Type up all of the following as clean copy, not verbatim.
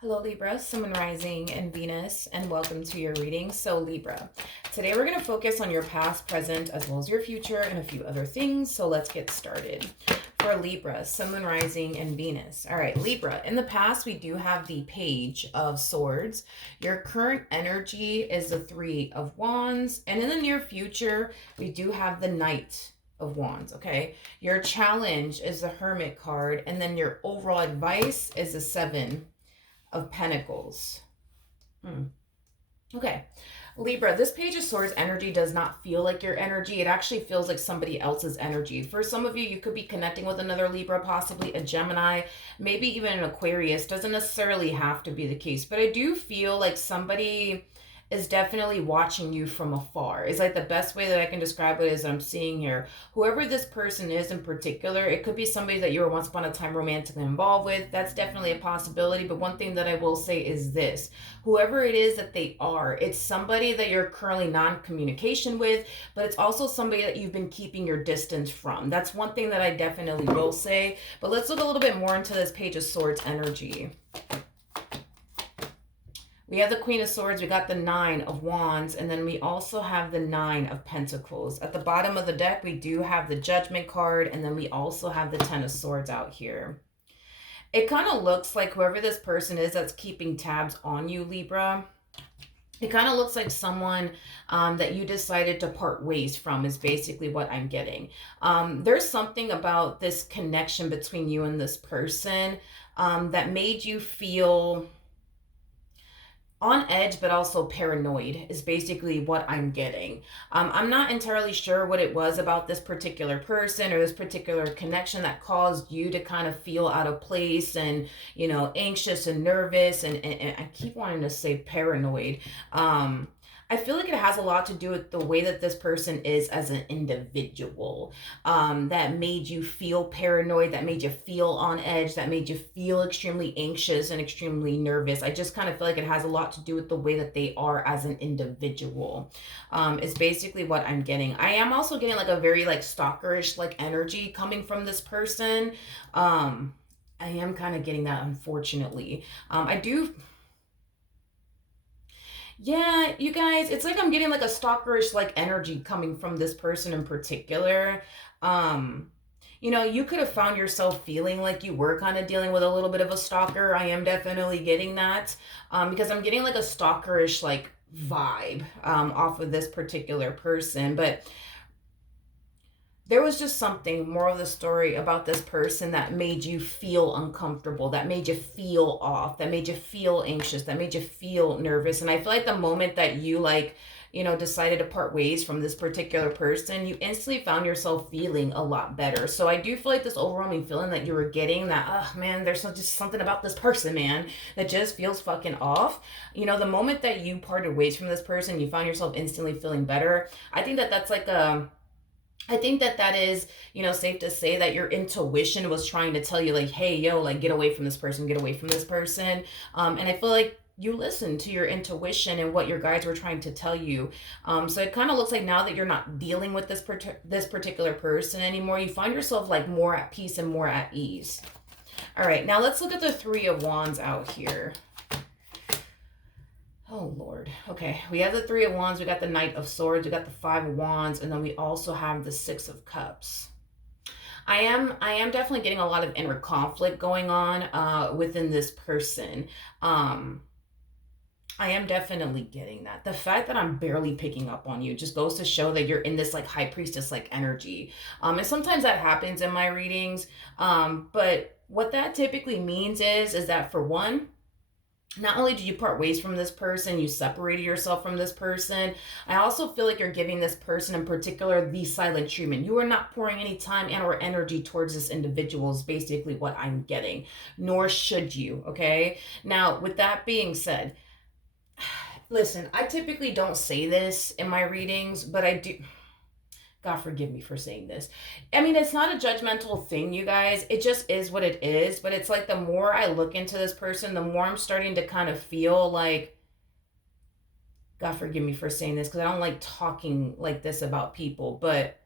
Hello Libra, Sun, Moon, Rising, and Venus, and welcome to your reading. So Libra, today we're going to focus on your past, present, as well as your future and a few other things. So let's get started. For Libra, Sun, Moon, Rising, and Venus. All right, Libra, in the past we do have the Page of Swords. Your current energy is the Three of Wands, and in the near future we do have the Knight of Wands. Okay, your challenge is the Hermit card, and then your overall advice is the Seven of Pentacles. Okay, Libra, this Page of Swords energy does not feel like your energy. It actually feels like somebody else's energy. For some of you, you could be connecting with another Libra, possibly a Gemini, maybe even an Aquarius. Doesn't necessarily have to be the case, but I do feel like somebody is definitely watching you from afar. Is like the best way that I can describe it is I'm seeing here. Whoever this person is in particular, it could be somebody that you were once upon a time romantically involved with. That's definitely a possibility. But one thing that I will say is this: whoever it is that they are, it's somebody that you're currently non-communication with, but it's also somebody that you've been keeping your distance from. That's one thing that I definitely will say. But let's look a little bit more into this Page of Swords energy. We have the Queen of Swords, we got the Nine of Wands, and then we also have the Nine of Pentacles. At the bottom of the deck, we do have the Judgment card, and then we also have the Ten of Swords out here. It kind of looks like whoever this person is that's keeping tabs on you, Libra, it kind of looks like someone that you decided to part ways from is basically what I'm getting. There's something about this connection between you and this person that made you feel on edge, but also paranoid is basically what I'm getting. I'm not entirely sure what it was about this particular person or this particular connection that caused you to kind of feel out of place and, you know, anxious and nervous. And I keep wanting to say paranoid. I feel like it has a lot to do with the way that this person is as an individual, that made you feel paranoid, that made you feel on edge, that made you feel extremely anxious and extremely nervous. I just kind of feel like it has a lot to do with the way that they are as an individual. Is basically what I'm getting. I am also getting like a very like stalkerish like energy coming from this person. I am kind of getting that, unfortunately. I do. Yeah, you guys, it's like I'm getting like a stalkerish like energy coming from this person in particular. Um, you know, you could have found yourself feeling like you were kind of dealing with a little bit of a stalker. I am definitely getting that. Because I'm getting like a stalkerish like vibe off of this particular person. But there was just something more of the story about this person that made you feel uncomfortable, that made you feel off, that made you feel anxious, that made you feel nervous. And I feel like the moment that you like, you know, decided to part ways from this particular person, you instantly found yourself feeling a lot better. So I do feel like this overwhelming feeling that you were getting, that, oh man, there's just something about this person, man, that just feels fucking off. You know, the moment that you parted ways from this person, you found yourself instantly feeling better. I think that that's like a, I think that that is, you know, safe to say that your intuition was trying to tell you like, hey, yo, like get away from this person, get away from this person. And I feel like you listened to your intuition and what your guides were trying to tell you. So it kind of looks like now that you're not dealing with this particular person anymore, you find yourself like more at peace and more at ease. All right, now let's look at the Three of Wands out here. Oh, Lord. Okay, we have the Three of Wands, we got the Knight of Swords, we got the Five of Wands, and then we also have the Six of Cups. I am definitely getting a lot of inner conflict going on within this person. I am definitely getting that. The fact that I'm barely picking up on you just goes to show that you're in this like high priestess like energy. And sometimes that happens in my readings. But what that typically means is that for one, not only did you part ways from this person, you separated yourself from this person. I also feel like you're giving this person in particular the silent treatment. You are not pouring any time and or energy towards this individual is basically what I'm getting. Nor should you, okay? Now, with that being said, listen, I typically don't say this in my readings, but I do. God forgive me for saying this. I mean, it's not a judgmental thing, you guys. It just is what it is. But it's like the more I look into this person, the more I'm starting to kind of feel like, God forgive me for saying this because I don't like talking like this about people, but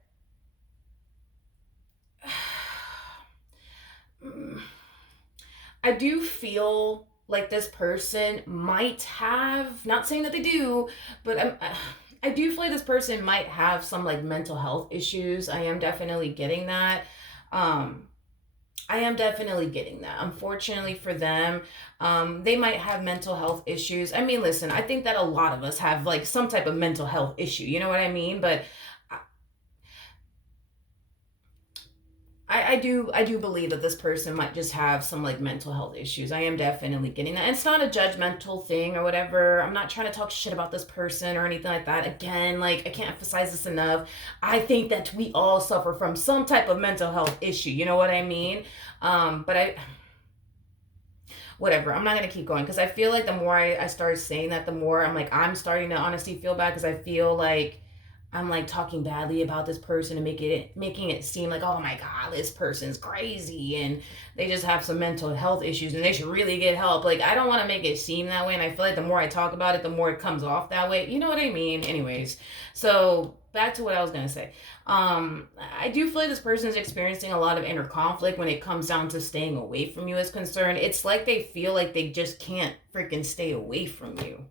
I do feel like this person might have, not saying that they do, but I do feel like this person might have some like mental health issues. I am definitely getting that. Um, I am definitely getting that. Unfortunately for them, they might have mental health issues. I mean, listen, I think that a lot of us have like some type of mental health issue. You know what I mean? But I do believe that this person might just have some like mental health issues. I am definitely getting that. And it's not a judgmental thing or whatever. I'm not trying to talk shit about this person or anything like that. Again, like I can't emphasize this enough. I think that we all suffer from some type of mental health issue. You know what I mean? But I whatever. I'm not gonna keep going because I feel like the more I start saying that, the more I'm like I'm starting to honestly feel bad because I feel like I'm like talking badly about this person and making it seem like, oh my god, this person's crazy and they just have some mental health issues and they should really get help. Like I don't want to make it seem that way, and I feel like the more I talk about it, the more it comes off that way. You know what I mean? Anyways, so back to what I was gonna say. I do feel like this person is experiencing a lot of inner conflict when it comes down to staying away from you is concerned. It's like they feel like they just can't freaking stay away from you.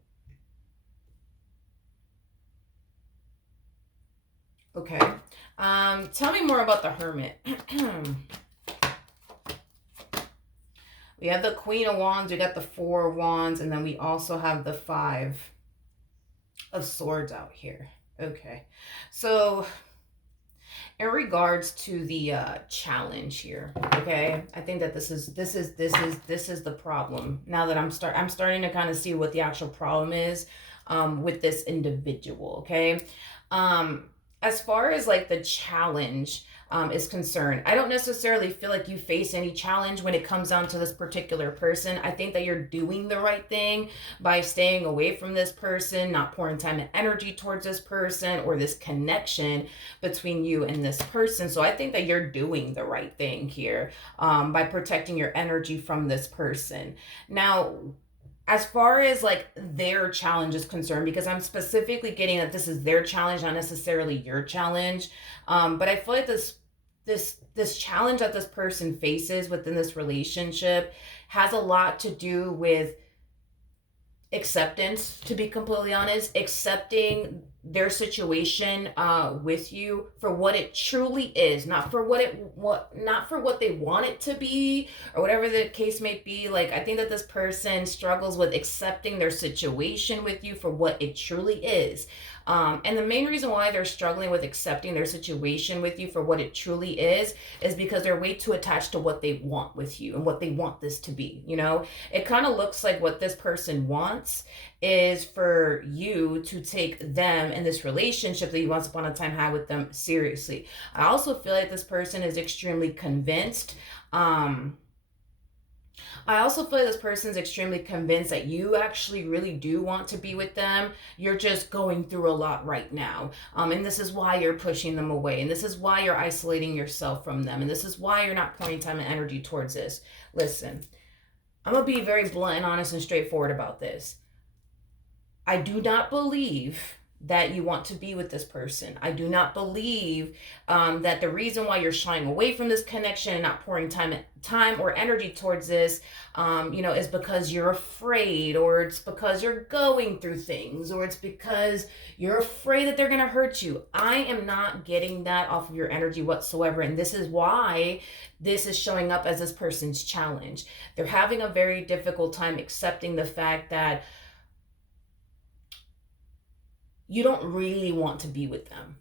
Okay. Tell me more about the Hermit. We have the Queen of Wands, we got the Four of Wands, and then we also have the Five of Swords out here. Okay. So in regards to the challenge here, okay, I think that this is the problem. Now that I'm starting to kind of see what the actual problem is with this individual, okay? Um as far as like the challenge is concerned, I don't necessarily feel like you face any challenge when it comes down to this particular person. I think that you're doing the right thing by staying away from this person, not pouring time and energy towards this person or this connection between you and this person. So I think that you're doing the right thing here by protecting your energy from this person. Now, as far as like their challenge is concerned, because I'm specifically getting that this is their challenge, not necessarily your challenge, but I feel like this challenge that this person faces within this relationship has a lot to do with acceptance, to be completely honest, accepting their situation with you for what it truly is, not for not for what they want it to be or whatever the case may be. Like I think that this person struggles with accepting their situation with you for what it truly is. And the main reason why they're struggling with accepting their situation with you for what it truly is because they're way too attached to what they want with you and what they want this to be. You know, it kind of looks like what this person wants is for you to take them and this relationship that you once upon a time had with them seriously. I also feel like this person is extremely convinced. I also feel like this person's extremely convinced that you actually really do want to be with them. You're just going through a lot right now. And this is why you're pushing them away. And this is why you're isolating yourself from them. And this is why you're not pouring time and energy towards this. Listen, I'm going to be very blunt and honest and straightforward about this. I do not believe that you want to be with this person. I do not believe that the reason why you're shying away from this connection and not pouring time or energy towards this, is because you're afraid, or it's because you're going through things, or it's because you're afraid that they're going to hurt you. I am not getting that off of your energy whatsoever. And this is why this is showing up as this person's challenge. They're having a very difficult time accepting the fact that you don't really want to be with them.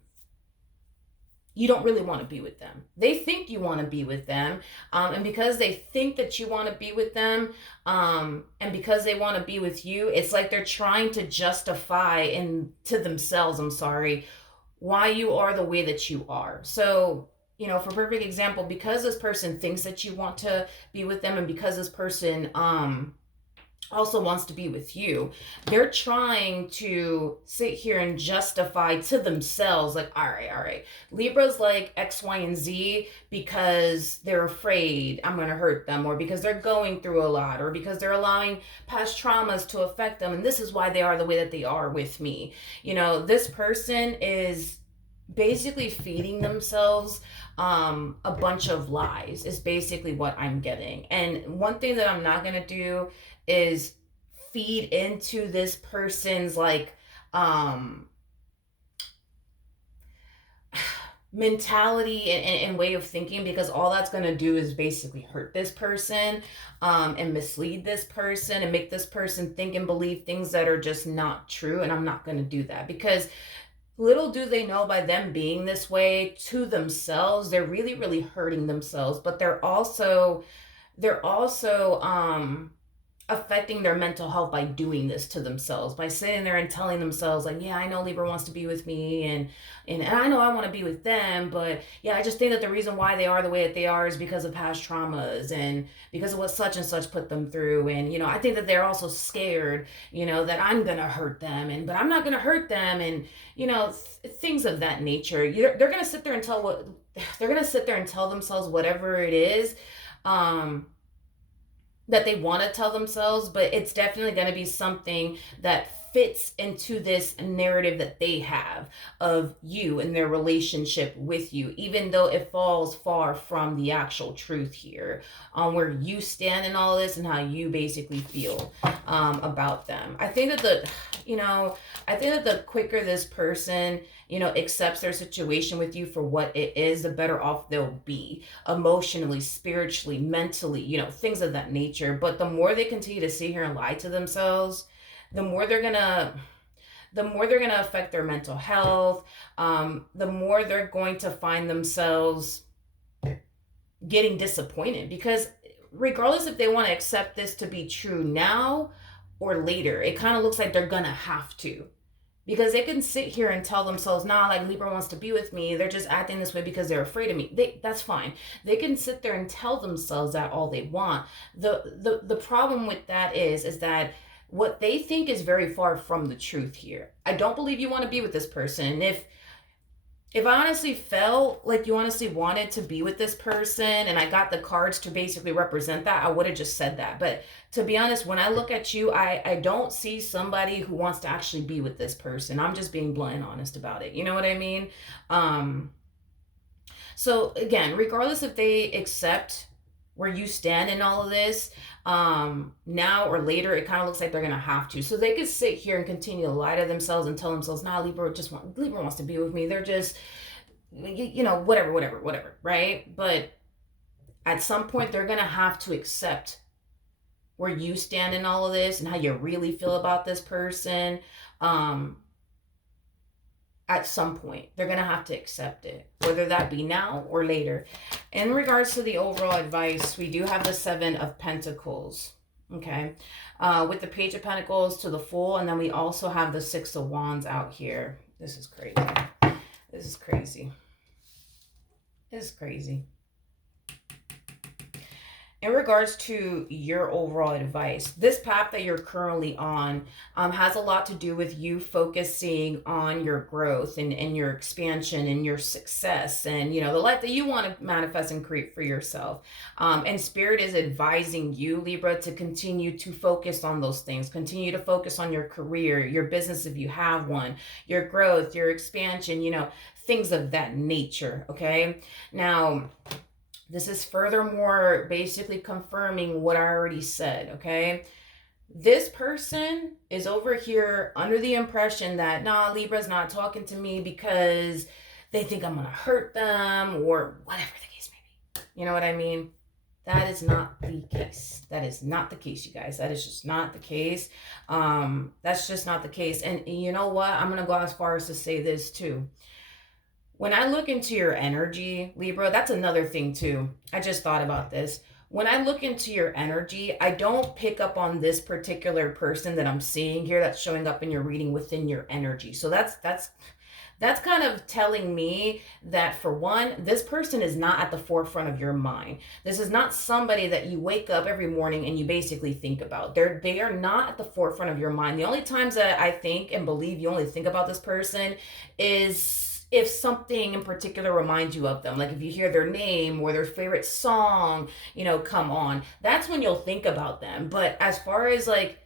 You don't really want to be with them. They think you want to be with them. And because they think that you want to be with them, and because they want to be with you, it's like they're trying to justify to themselves, I'm sorry, why you are the way that you are. So, for perfect example, because this person thinks that you want to be with them, and because this person, also wants to be with you, they're trying to sit here and justify to themselves like, all right, Libra's like X, Y, and Z because they're afraid I'm gonna hurt them, or because they're going through a lot, or because they're allowing past traumas to affect them, and this is why they are the way that they are with me. This person is basically feeding themselves a bunch of lies is basically what I'm getting. And one thing that I'm not going to do is feed into this person's like um mentality and way of thinking, because all that's going to do is basically hurt this person, and mislead this person and make this person think and believe things that are just not true. And I'm not going to do that, because little do they know, by them being this way to themselves, they're really, really hurting themselves. But they're also affecting their mental health by doing this to themselves, by sitting there and telling themselves like, yeah, I know Libra wants to be with me, and I know I want to be with them, but yeah, I just think that the reason why they are the way that they are is because of past traumas and because of what such and such put them through. And I think that they're also scared, that I'm gonna hurt them, but I'm not gonna hurt them, and things of that nature. They're gonna sit there and tell themselves whatever it is, that they want to tell themselves, but it's definitely going to be something that fits into this narrative that they have of you and their relationship with you, even though it falls far from the actual truth here, on where you stand in all this and how you basically feel about them. I think that the quicker this person accepts their situation with you for what it is, the better off they'll be emotionally, spiritually, mentally, things of that nature. But the more they continue to sit here and lie to themselves, the more they're gonna affect their mental health. The more they're going to find themselves getting disappointed, because regardless if they want to accept this to be true now or later, it kind of looks like they're gonna have to. Because they can sit here and tell themselves, nah, like Libra wants to be with me. They're just acting this way because they're afraid of me. That's fine. They can sit there and tell themselves that all they want. The problem with that is that what they think is very far from the truth here. I don't believe you want to be with this person. If I honestly felt like you honestly wanted to be with this person and I got the cards to basically represent that, I would have just said that. But to be honest, when I look at you, I don't see somebody who wants to actually be with this person. I'm just being blunt and honest about it. You know what I mean? So again, regardless if they accept where you stand in all of this, now or later, it kind of looks like they're gonna have to. So they could sit here and continue to lie to themselves and tell themselves, nah, Libra wants to be with me. They're just, whatever, right? But at some point, they're gonna have to accept where you stand in all of this and how you really feel about this person. At some point, they're going to have to accept it, whether that be now or later. In regards to the overall advice, we do have the 7 of Pentacles, okay? With the Page of Pentacles to the Fool, and then we also have the 6 of Wands out here. This is crazy. This is crazy. This is crazy. In regards to your overall advice, this path that you're currently on has a lot to do with you focusing on your growth and your expansion and your success and, the life that you want to manifest and create for yourself. And Spirit is advising you, Libra, to continue to focus on those things. Continue to focus on your career, your business if you have one, your growth, your expansion, things of that nature, okay? Now, this is furthermore basically confirming what I already said, okay? This person is over here under the impression that, nah, Libra's not talking to me because they think I'm going to hurt them or whatever the case may be. You know what I mean? That is not the case. That is not the case, you guys. That is just not the case. That's just not the case. And you know what? I'm going to go as far as to say this too. When I look into your energy, Libra, that's another thing too. I just thought about this. When I look into your energy, I don't pick up on this particular person that I'm seeing here that's showing up in your reading within your energy. So that's kind of telling me that, for one, this person is not at the forefront of your mind. This is not somebody that you wake up every morning and you basically think about. They are not at the forefront of your mind. The only times that I think and believe you only think about this person is if something in particular reminds you of them, like if you hear their name or their favorite song, come on, that's when you'll think about them. But as far as like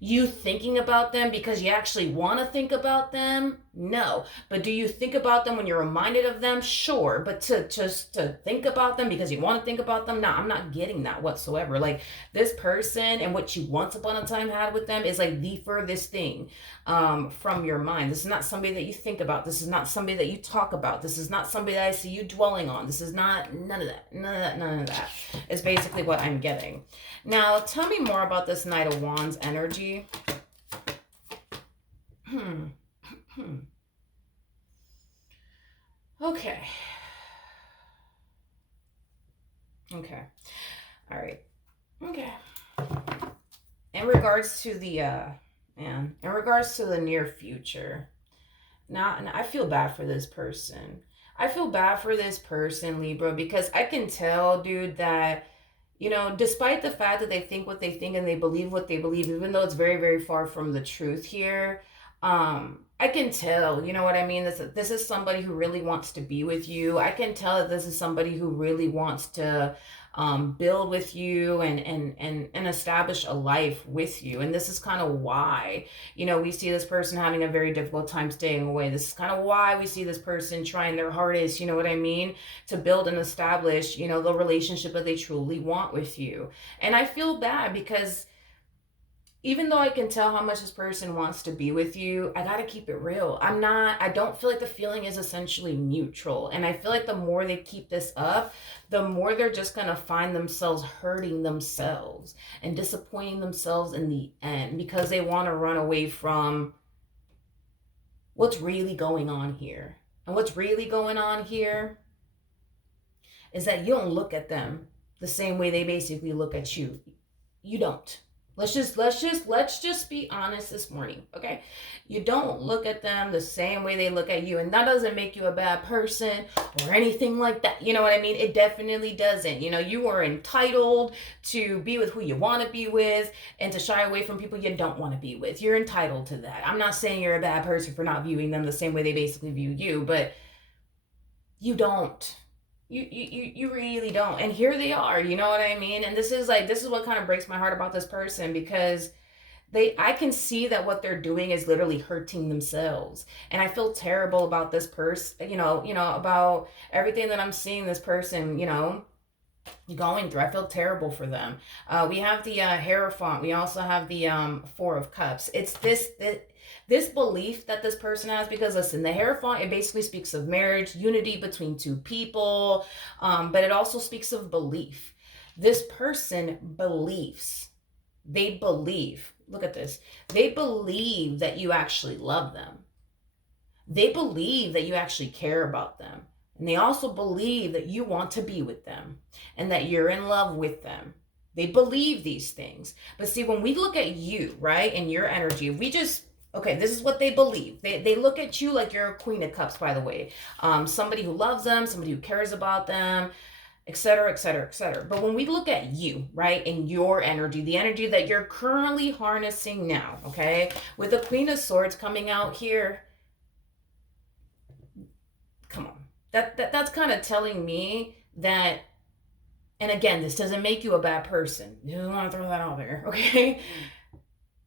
you thinking about them because you actually want to think about them, No. But do you think about them when you're reminded of them? Sure. But to just to think about them because you want to think about them, no, I'm not getting that whatsoever. Like this person and what you once upon a time had with them is like the furthest thing from your mind. This is not somebody that you think about. This is not somebody that you talk about. This is not somebody that I see you dwelling on. This is not none of that. None of that. None of that is basically what I'm getting. Now, tell me more about this Knight of Wands energy. Okay. Okay. All right. Okay. In regards to the in regards to the near future. Now, and I feel bad for this person. I feel bad for this person, Libra, because I can tell, dude, that despite the fact that they think what they think and they believe what they believe, even though it's very, very far from the truth here, I can tell, you know what I mean? This is somebody who really wants to be with you. I can tell that this is somebody who really wants to build with you and establish a life with you. And this is kind of why, we see this person having a very difficult time staying away. This is kind of why we see this person trying their hardest, you know what I mean, to build and establish, the relationship that they truly want with you. And I feel bad because even though I can tell how much this person wants to be with you, I gotta keep it real. I don't feel like the feeling is essentially neutral. And I feel like the more they keep this up, the more they're just gonna find themselves hurting themselves and disappointing themselves in the end because they wanna run away from what's really going on here. And what's really going on here is that you don't look at them the same way they basically look at you. You don't. Let's just be honest this morning, okay? You don't look at them the same way they look at you, and that doesn't make you a bad person or anything like that. You know what I mean? It definitely doesn't. You are entitled to be with who you want to be with and to shy away from people you don't want to be with. You're entitled to that. I'm not saying you're a bad person for not viewing them the same way they basically view you, but you don't. You really don't. And here they are, you know what I mean? And this is what kind of breaks my heart about this person because I can see that what they're doing is literally hurting themselves. And I feel terrible about this person, about everything that I'm seeing this person, going through. I feel terrible for them. We have the Hierophant. We also have the Four of Cups. It's this belief that this person has, because listen, the Hierophant, it basically speaks of marriage, unity between two people, but it also speaks of belief. This person believes. They believe. Look at this. They believe that you actually love them. They believe that you actually care about them. And they also believe that you want to be with them and that you're in love with them. They believe these things. But see, when we look at you, right, and your energy, okay, this is what they believe. They look at you like you're a Queen of Cups, by the way. Somebody who loves them, somebody who cares about them, etc., etc., etc. But when we look at you, right, and your energy, the energy that you're currently harnessing now, okay, with the Queen of Swords coming out here, come on. That's kind of telling me that, and again, this doesn't make you a bad person. You don't want to throw that out there, okay?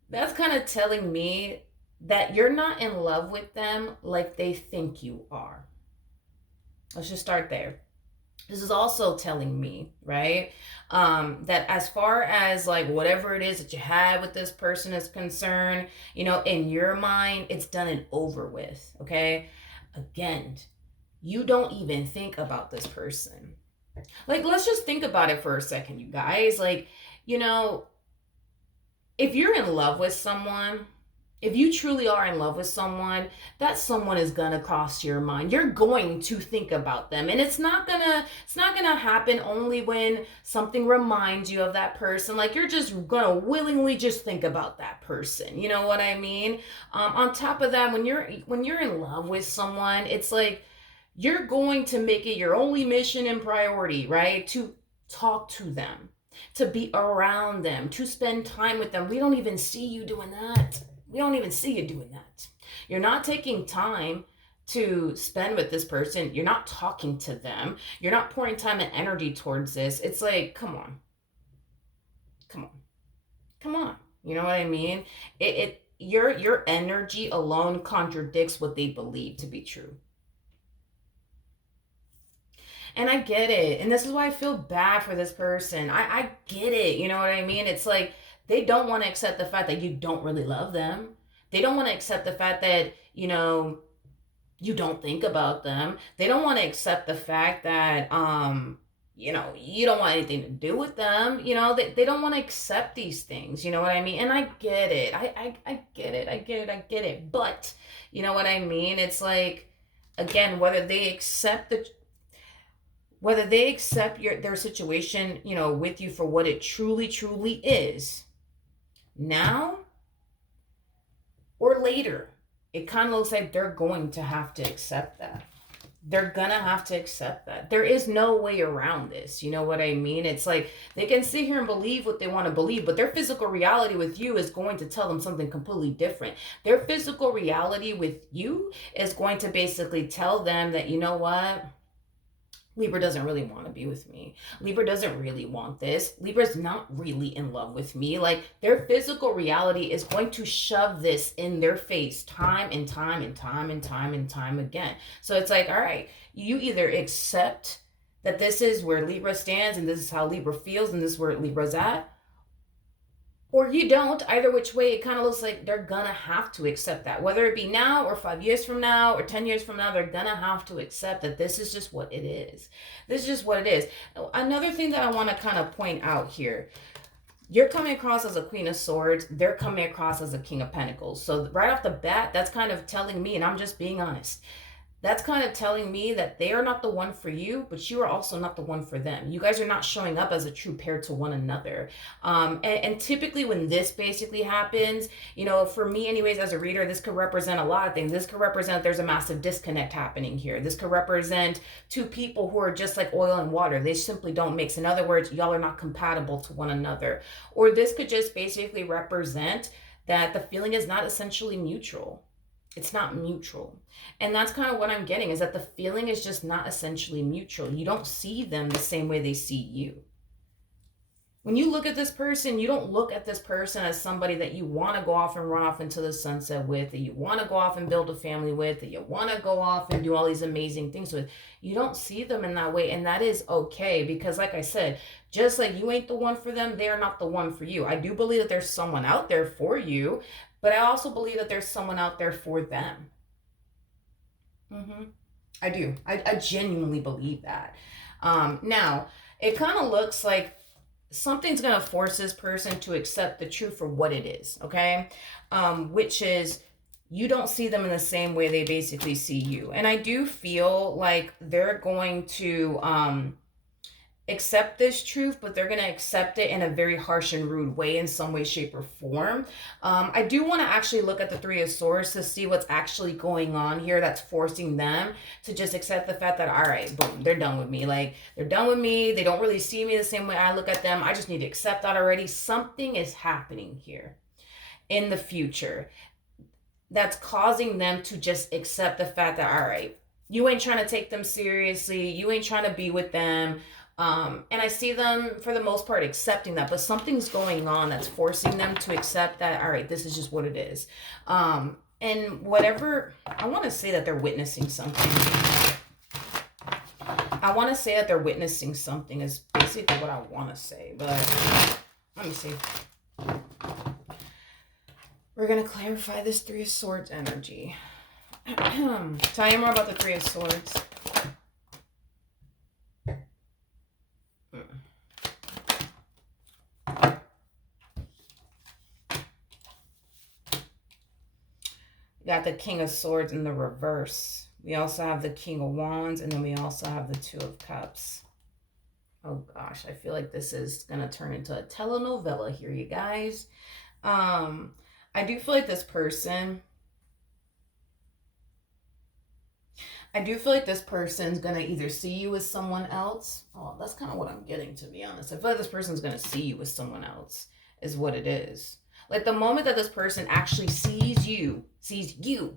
That's kind of telling me that you're not in love with them like they think you are. Let's just start there. This is also telling me, right, that as far as like whatever it is that you had with this person is concerned, in your mind, it's done and over with, okay? Again, you don't even think about this person. Like, let's just think about it for a second, you guys. Like, if you're in love with someone, if you truly are in love with someone, that someone is gonna cross your mind. You're going to think about them. And it's not gonna happen only when something reminds you of that person. Like, you're just gonna willingly just think about that person. You know what I mean? On top of that, when you're in love with someone, it's like you're going to make it your only mission and priority, right? To talk to them, to be around them, to spend time with them. We don't even see you doing that. We don't even see you doing that. You're not taking time to spend with this person. You're not talking to them. You're not pouring time and energy towards this. It's like, come on. You know what I mean? your energy alone contradicts what they believe to be true. And I get it. And this is why I feel bad for this person. I get it. You know what I mean? It's like they don't want to accept the fact that you don't really love them. They don't want to accept the fact that, you don't think about them. They don't want to accept the fact that, you don't want anything to do with them. They don't want to accept these things. You know what I mean? And I get it. I get it. I get it. I get it. But, you know what I mean? It's like, again, whether they accept their situation, with you for what it truly, truly is, now or later, it kind of looks like they're going to have to accept that. They're gonna have to accept that. There is no way around this. You know what I mean? It's like they can sit here and believe what they want to believe, but their physical reality with you is going to tell them something completely different. Their physical reality with you is going to basically tell them that, you know what? Libra doesn't really want to be with me. Libra doesn't really want this. Libra's not really in love with me. Like, their physical reality is going to shove this in their face time and time and time and time and time again. So it's like, all right, you either accept that this is where Libra stands and this is how Libra feels and this is where Libra's at, or you don't. Either which way, it kind of looks like they're gonna have to accept that, whether it be now or 5 years from now or 10 years from now. They're gonna have to accept that this is just what it is. This is just what it is. Another thing that I want to kind of point out here, you're coming across as a Queen of Swords, they're coming across as a King of Pentacles. So right off the bat, that's kind of telling me, and I'm just being honest, that's kind of telling me that they are not the one for you, but you are also not the one for them. You guys are not showing up as a true pair to one another. And typically when this basically happens, for me anyways, as a reader, this could represent a lot of things. This could represent there's a massive disconnect happening here. This could represent two people who are just like oil and water. They simply don't mix. In other words, y'all are not compatible to one another. Or this could just basically represent that the feeling is not essentially mutual. It's not mutual. And that's kind of what I'm getting, is that the feeling is just not essentially mutual. You don't see them the same way they see you. When you look at this person, you don't look at this person as somebody that you want to go off and run off into the sunset with, that you want to go off and build a family with, that you want to go off and do all these amazing things with. You don't see them in that way, and that is okay, because like I said, just like you ain't the one for them, they are not the one for you. I do believe that there's someone out there for you, but I also believe that there's someone out there for them. I do. I genuinely believe that. Now, it kind of looks like something's going to force this person to accept the truth for what it is, okay? Which is, you don't see them in the same way they basically see you. And I do feel like they're going to accept this truth, but they're going to accept it in a very harsh and rude way in some way, shape, or form. I do want to actually look at the Three of Swords to see what's actually going on here that's forcing them to just accept the fact that, all right, boom, they're done with me. Like, they're done with me. They don't really see me the same way I look at them. I just need to accept that already. Something is happening here in the future that's causing them to just accept the fact that, all right, you ain't trying to take them seriously. You ain't trying to be with them. And I see them, for the most part, accepting that. But something's going on that's forcing them to accept that, all right, this is just what it is. And whatever, I want to say that they're witnessing something. I want to say that they're witnessing something is basically what I want to say. But let me see. We're going to clarify this Three of Swords energy. Tell you more about the Three of Swords. We got the King of Swords in the reverse. We also have the King of Wands, and then we also have the Two of Cups. Oh gosh, I feel like this is going to turn into a telenovela here, you guys. I do feel like this person's going to either see you as someone else. Oh, that's kind of what I'm getting, to be honest. I feel like this person's going to see you as someone else, is what it is. Like, the moment that this person actually sees you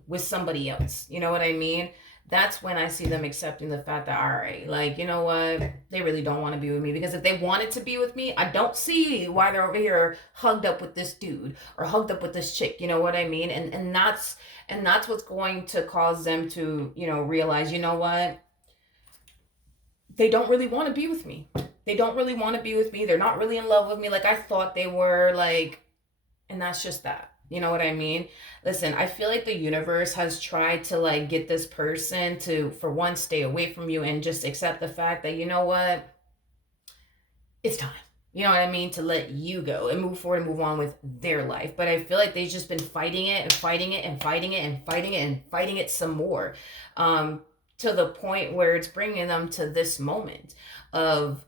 with somebody else, you know what I mean? that's when I see them accepting the fact that, all right, like, you know what, they really don't want to be with me. Because if they wanted to be with me, I don't see why they're over here hugged up with this dude or hugged up with this chick. You know what I mean? And that's what's going to cause them to, realize, you know what, they don't really want to be with me. They don't really want to be with me. They're not really in love with me like I thought they were. Like, and that's just that. You know what I mean? Listen, I feel like the universe has tried to like get this person to, for one, stay away from you and just accept the fact that, you know what, it's time. You know what I mean? To let you go and move forward and move on with their life. But I feel like they've just been fighting it and fighting it and fighting it and fighting it and fighting it some more, to the point where it's bringing them to this moment of,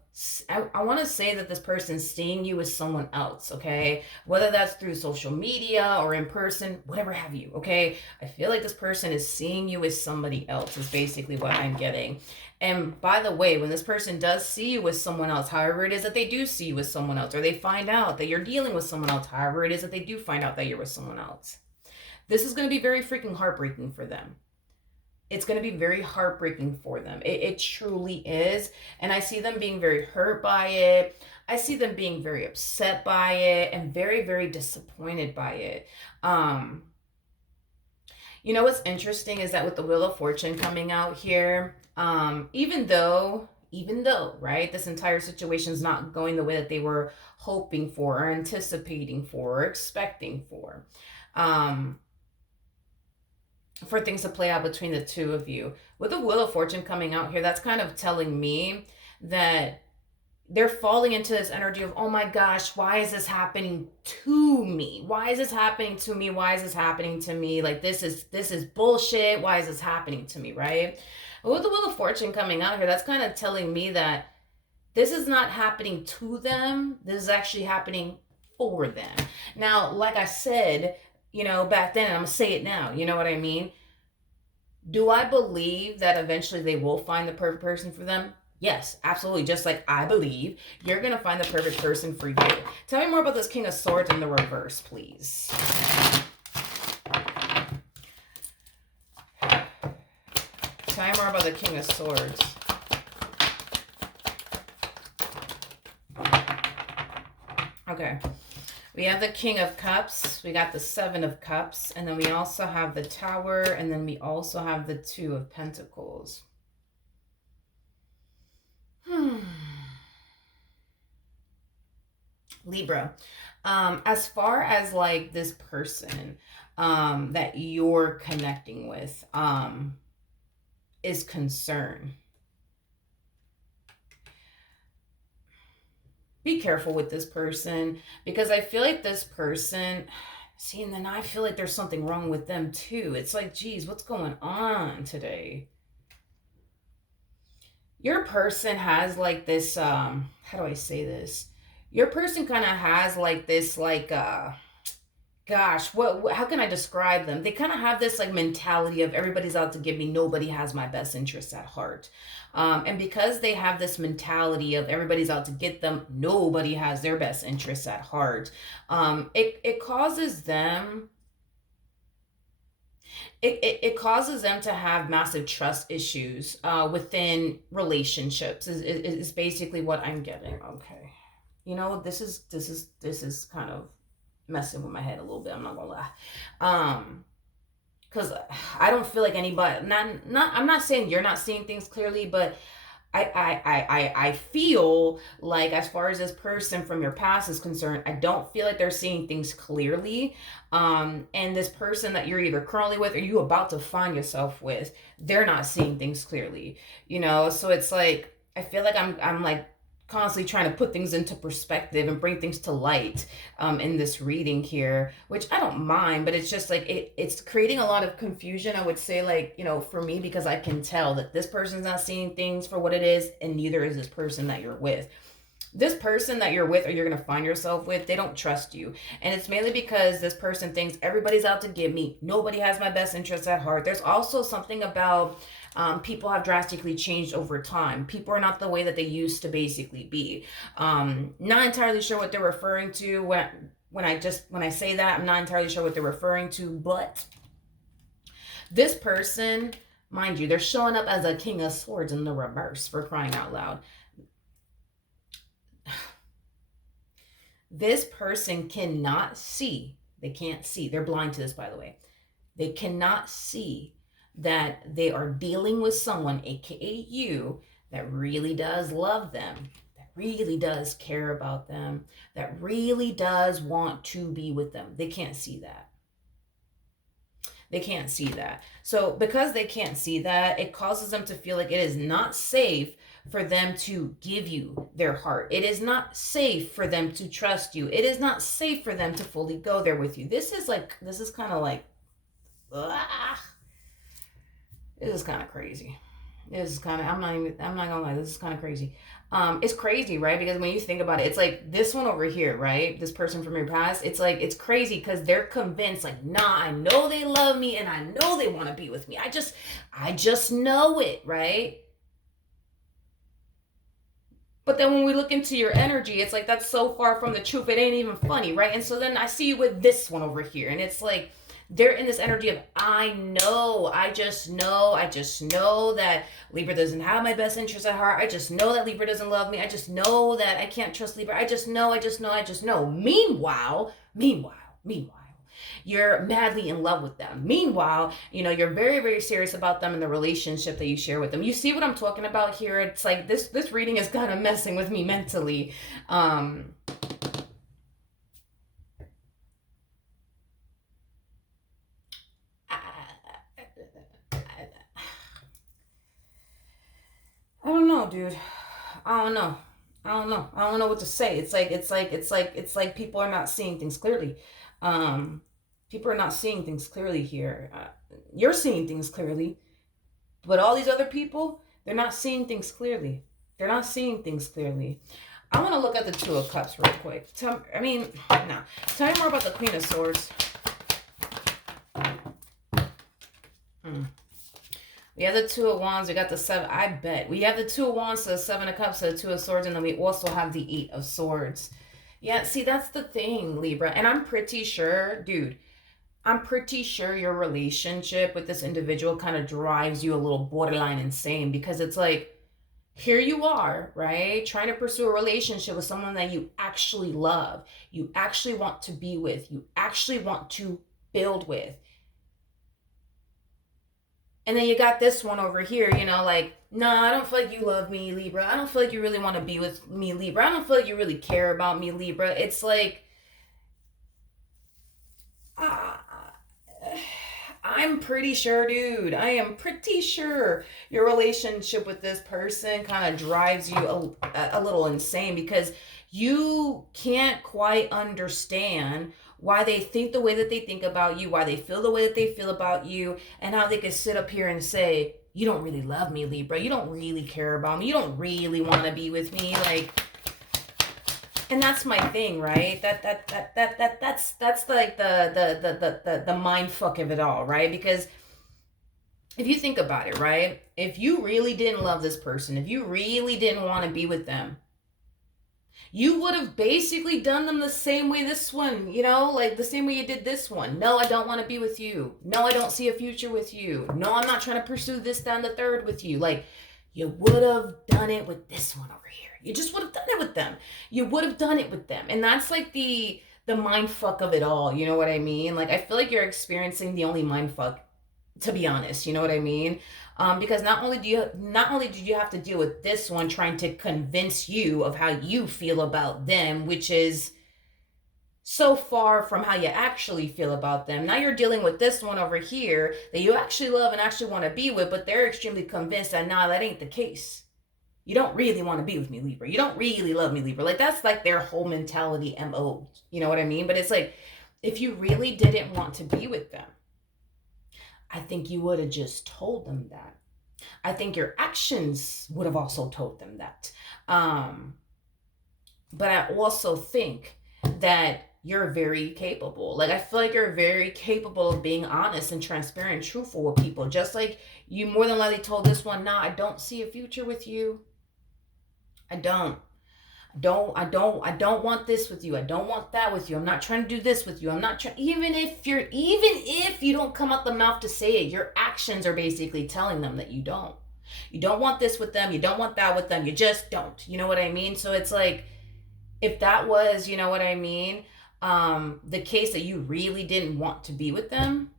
I want to say that this person's seeing you as someone else, okay? Whether that's through social media or in person, whatever have you, okay? I feel like this person is seeing you as somebody else, is basically what I'm getting. And by the way, when this person does see you with someone else, however it is that they do see you with someone else, or they find out that you're dealing with someone else, however it is that they do find out that you're with someone else, this is going to be very freaking heartbreaking for them. It's going to be very heartbreaking for them. It truly is. And I see them being very hurt by it. I see them being very upset by it and very, very disappointed by it. What's interesting is that with the Wheel of Fortune coming out here, even though, right, this entire situation is not going the way that they were hoping for or anticipating for or expecting for things to play out between the two of you. With the Wheel of Fortune coming out here, that's kind of telling me that they're falling into this energy of, oh my gosh, why is this happening to me? Why is this happening to me? Why is this happening to me? Like, this is bullshit. Why is this happening to me, right? But with the Wheel of Fortune coming out here, that's kind of telling me that this is not happening to them. This is actually happening for them. Now, like I said, back then, and I'm going to say it now, you know what I mean? Do I believe that eventually they will find the perfect person for them? Yes, absolutely. Just like I believe you're going to find the perfect person for you. Tell me more about this King of Swords in the reverse, please. Tell me more about the King of Swords. Okay. We have the King of Cups, we got the Seven of Cups, and then we also have the Tower, and then we also have the Two of Pentacles. Libra. As far as like this person that you're connecting with is concerned, be careful with this person, because I feel like this person, see, and then I feel like there's something wrong with them too. It's like, geez, what's going on today? Your person has like this, how do I say this? Your person kind of has like this, like, gosh, how can I describe them? They kind of have this like mentality of everybody's out to get me, nobody has my best interests at heart. And because they have this mentality of everybody's out to get them, nobody has their best interests at heart. It causes them to have massive trust issues within relationships is basically what I'm getting. Okay. This is kind of messing with my head a little bit, I'm not gonna lie. Because I don't feel like anybody, I'm not saying you're not seeing things clearly, but I feel like, as far as this person from your past is concerned, I don't feel like they're seeing things clearly. And this person that you're either currently with or you about to find yourself with, they're not seeing things clearly. So it's like, I feel like I'm like constantly trying to put things into perspective and bring things to light in this reading here, which I don't mind, but it's just like it's creating a lot of confusion, I would say, like, for me, because I can tell that this person's not seeing things for what it is, and neither is this person that you're with. This person that you're with or you're going to find yourself with, they don't trust you. And it's mainly because this person thinks everybody's out to get me. Nobody has my best interests at heart. There's also something about people have drastically changed over time. People are not the way that they used to basically be. Not entirely sure what they're referring to when I say that. I'm not entirely sure what they're referring to, but this person Mind you, they're showing up as a King of Swords in the reverse, for crying out loud. This person cannot see. They can't see. They're blind to this, by the way. They cannot see that they are dealing with someone, aka you, that really does love them, that really does care about them, that really does want to be with them. They can't see that. They can't see that. So because they can't see that, it causes them to feel like it is not safe for them to give you their heart. It is not safe for them to trust you. It is not safe for them to fully go there with you. This is kind of like, this is kind of crazy. This is kind of, I'm not gonna lie, this is kind of crazy. It's crazy, right? Because when you think about it, it's like this one over here, right? This person from your past, it's like, it's crazy because they're convinced, like, nah, I know they love me and I know they want to be with me. I just know it, right? But then when we look into your energy, it's like, that's so far from the truth. It ain't even funny, right? And so then I see you with this one over here, and it's like, they're in this energy of, I just know that Libra doesn't have my best interest at heart. I just know that Libra doesn't love me. I just know that I can't trust Libra. I just know. Meanwhile, you're madly in love with them. Meanwhile, you're very, very serious about them and the relationship that you share with them. You see what I'm talking about here? It's like this reading is kind of messing with me mentally. I don't know, dude. I don't know. I don't know what to say. It's like people are not seeing things clearly. People are not seeing things clearly here. You're seeing things clearly, but all these other people, they're not seeing things clearly. They're not seeing things clearly. I want to look at the Two of Cups real quick. Tell me more about the Queen of Swords. We have the Two of Wands. We got the Seven. I bet. We have the Two of Wands, so the Seven of Cups, so the Two of Swords, and then we also have the Eight of Swords. Yeah, see, that's the thing, Libra. And I'm pretty sure, dude, your relationship with this individual kind of drives you a little borderline insane, because it's like, here you are, right? Trying to pursue a relationship with someone that you actually love, you actually want to be with, you actually want to build with. And then you got this one over here, like, nah, I don't feel like you love me, Libra. I don't feel like you really want to be with me, Libra. I don't feel like you really care about me, Libra. It's like, I'm pretty sure, dude. I am pretty sure your relationship with this person kind of drives you a little insane, because you can't quite understand why they think the way that they think about you, why they feel the way that they feel about you, and how they could sit up here and say, you don't really love me, Libra. You don't really care about me. You don't really want to be with me. Like, and that's my thing, right? That's like the mind fuck of it all, right? Because if you think about it, right? If you really didn't love this person, if you really didn't want to be with them, you would have basically done them the same way this one, like the same way you did this one. No, I don't want to be with you. No, I don't see a future with you. No, I'm not trying to pursue this, down the third with you. Like, you would have done it with this one over here. You just would have done it with them. You would have done it with them. And that's like the mind fuck of it all. You know what I mean? Like, I feel like you're experiencing the only mind fuck, to be honest. You know what I mean? Because not only did you have to deal with this one trying to convince you of how you feel about them, which is so far from how you actually feel about them. Now you're dealing with this one over here that you actually love and actually want to be with, but they're extremely convinced that, nah, that ain't the case. You don't really want to be with me, Libra. You don't really love me, Libra. Like, that's like their whole mentality, MO. You know what I mean? But it's like, if you really didn't want to be with them, I think you would have just told them that. I think your actions would have also told them that. But I also think that you're very capable. Like, I feel like you're very capable of being honest and transparent and truthful with people. Just like you more than likely told this one, nah, I don't see a future with you. I don't I don't want this with you. I don't want that with you. I'm not trying to do this with you. I'm not trying, even if you don't come out the mouth to say it, your actions are basically telling them that you don't. You don't want this with them. You don't want that with them. You just don't. You know what I mean? So it's like, if that was, you know what I mean, the case that you really didn't want to be with them,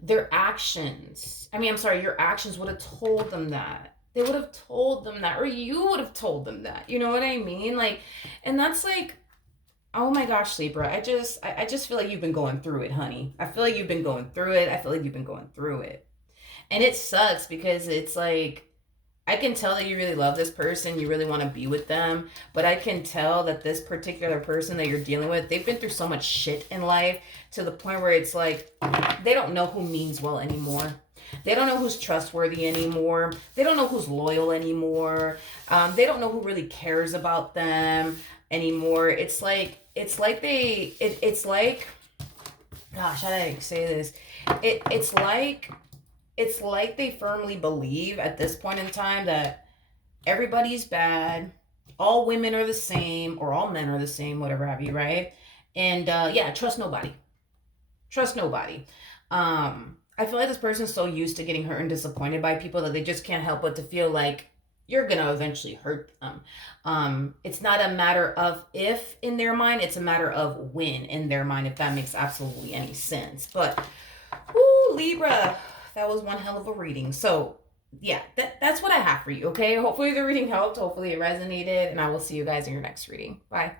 their actions, I mean, I'm sorry, your actions would have told them that. They would have told them that, or you would have told them that. You know what I mean? Like, and that's like, oh my gosh, Libra. I just feel like you've been going through it, honey. I feel like you've been going through it. I feel like you've been going through it. And it sucks because it's like, I can tell that you really love this person, you really want to be with them, but I can tell that this particular person that you're dealing with, they've been through so much shit in life to the point where it's like they don't know who means well anymore. They don't know who's trustworthy anymore. They don't know who's loyal anymore. They don't know who really cares about them anymore. It's like, gosh, how do I say this? It's like they firmly believe at this point in time that everybody's bad, all women are the same, or all men are the same, whatever have you, right? And yeah, trust nobody. Trust nobody. I feel like this person's so used to getting hurt and disappointed by people that they just can't help but to feel like you're gonna eventually hurt them. It's not a matter of if in their mind, it's a matter of when in their mind, if that makes absolutely any sense. But whoo, Libra, that was one hell of a reading. So yeah, that's what I have for you. Okay, hopefully the reading helped, hopefully it resonated, and I will see you guys in your next reading. Bye.